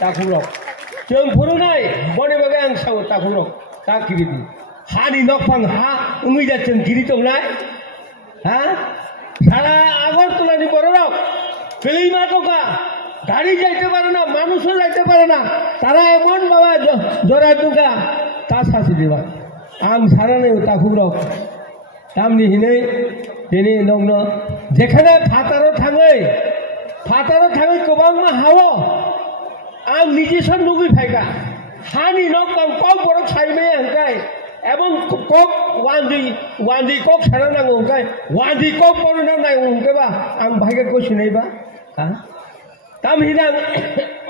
takurok jeng phurunai boni bagai ang sawo takurok ta kiriti hani nokpang ha ungui jacheng kiri tongnai ha সারা Agartala ni borok kelima toka গাড়ি যাইতে পারে না মানুষও যাইতে পারে না তারা এমন বাবা জোড়া টুকা তা শাসি দিবা আম সারা নেই তাকুরক তামনি হিনে তিনি নগ্ন যেখানে ফাতারও থাঙै गोबां मा हावो आं निजेसन नुगै फायगा हानि नक आं कक बरक साइमे हंकाय এবং কক ওয়ান্দি কক সারা নাঙ্গো হंकाय ওয়ান্দি কক বড় নাই हंकायबा आं भाइगे कोसिनायबा हा ताम हिनां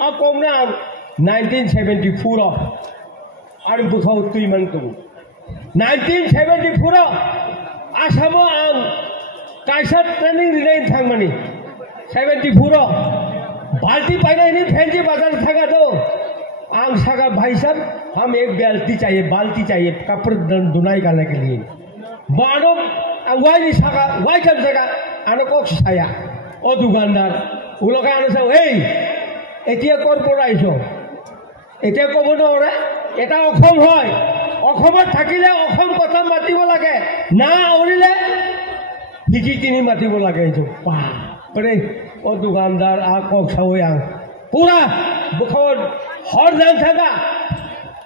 अ कमना 1974 आरो बुखाव तुइमान तो 1974 आसामो आं कायसा ट्रेनिं रिलाइन थांमानि 74 बाल्टी पाइनायनि फेंजी बाजार थागा तो आं सागा भाई साहब हम एक बाल्टी चाहिए कपड़े धुलाई करने के लिए बानो वाई सागा वाई कर जगह आनो कोक साया ओ दुकानदार उलोका आनो से ए एतिया कोर पराइছো एतिया कब नरे এটা অসম হয় অসমত থাকিলে অসম কথা মাতিব লাগে না ওরিলে হিজি কিনি মাতিব লাগে বাপরে ও दुकानदार आ कोक सावै आं पूरा बुखाव हर जान थागा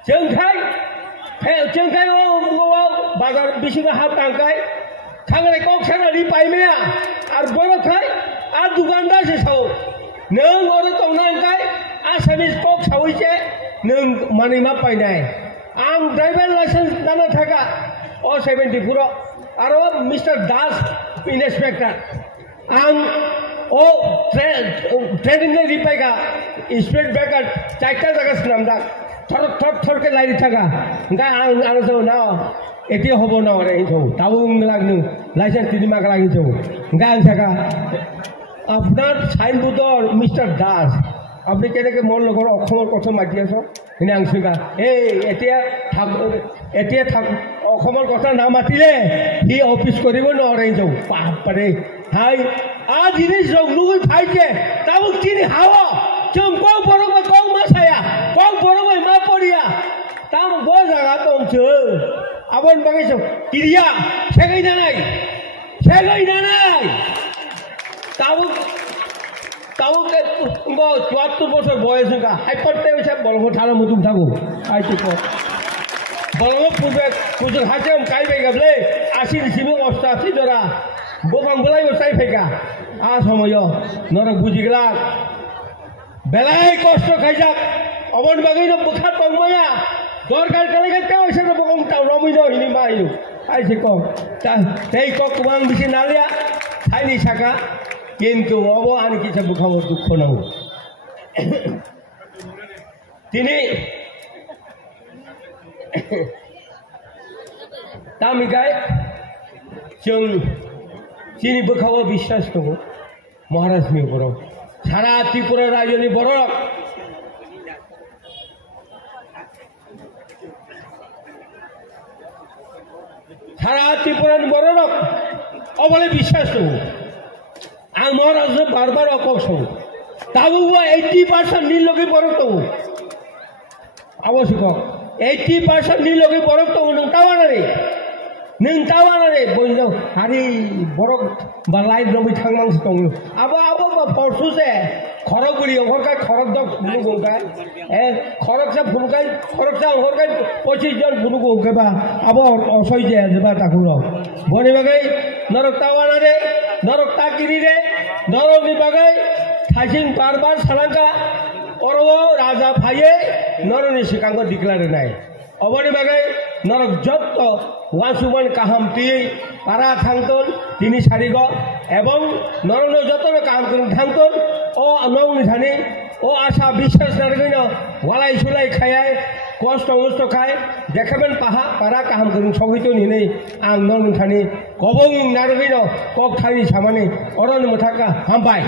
जोंखाय ओ बाजार बिसिङा हाब थांखाय थांनाय कक सानानि पाइमेया आर बरखाय आ दुकानदार से साव नों ओरै तंनायखाय आसामिस कक सावैसे नों माने मा पाइनाय आं ड्राइभार लाइसेंस दाना थागा ओ 74 आरो मिस्टर दास इन्सपेक्टर आं ओ ट्रेनिंग ने रिपाइगा स्पीड ब्रेकर चारटा जगह नामदा थर के लाइट थागा गा आं जो ना एति हबो ना रे जो ताउं लागनु लाइसेंस तिनिमा लागि जो गा आं थागा আপনার সাইনবোর্ডর মিস্টার দাস আপনি কেনেকে মন লগৰ অসমৰ কথা মাতি আছ এনে আং সুগা এই এতিয়া থাক অসমৰ কথা না মাতিলে হি অফিস কৰিব নৰে যৌ বাপৰে হাই आ जिनिस जगलुगै फाइके ताबो तिनि हावा जों कौ बरगै कौ मासाया कौ बरगै मा परिया ताम बो जागा दंसो आबन बागैसो किरिया सेगैना नाय ताबो के 74 বছর বয়স গা হাইপারতে হইছে বলগো থালা মুতুম থাকো আইতো কো বলগো পুজো হাজাম কাইবে গাবলে 80 নিসিবো 88 ধরা बोखां बोलाई बसाई फेका आ समय नरक बुझिगला बेलाय कष्ट खाइजाक अबन बागैनो बुखा तंगमाया दरकार कालेगे तेव एसे बोखां ताव रमिनो हिनि माइयो आइसे को तेई को कुमां बिसि नालिया थाइनि साका किन्तु अब आनि किछा बुखाव दुख नांगौ तिनि तामिगाय जों जिनि बोखाव विश्वास दङ महाराजनि बरक सारा त्रिपुरा रायजोनि बरक सारा त्रिपुरानि बरक अबले विश्वास दङ आं महाराजनो बार अकसौ दाबो 80% नि लगे बरक दङ आवश्यक 80% नि लगे बरक दङ नोंथावानानै बयनो हारि बरक बालाय नबि थांमांस दङ आबो फरसुसे खरगुरि अंहरकाय खरक दक बुनुगोंकाय ए खरकसा फुनकाय खरकसा अंहरकाय 25 जन बुनुगोंकायबा आबो असय जे जबा ताकुरो बनि बागै नरक तावानारे नरक ताकिरि रे नरकनि बागै थाइसिं बार सालांका अरव राजा फाये नरनि सिकांगो दिक्लारे नाय अबनि बागै नरक जत्त वासुबन काहामती पारा थांतन तिनि सारिग एवं नरनो जतनो काम करून थांतन ओ नंनि थानि ओ आशा विश्वास नारगैन वालाय सुलाय खायाय कष्ट मस्त खाय देखाबेन पारा काहाम करून सहितो निनै आं नंनि थानि गबं नारगैन कक थानि सामानि अरन मोथाका हामबाय।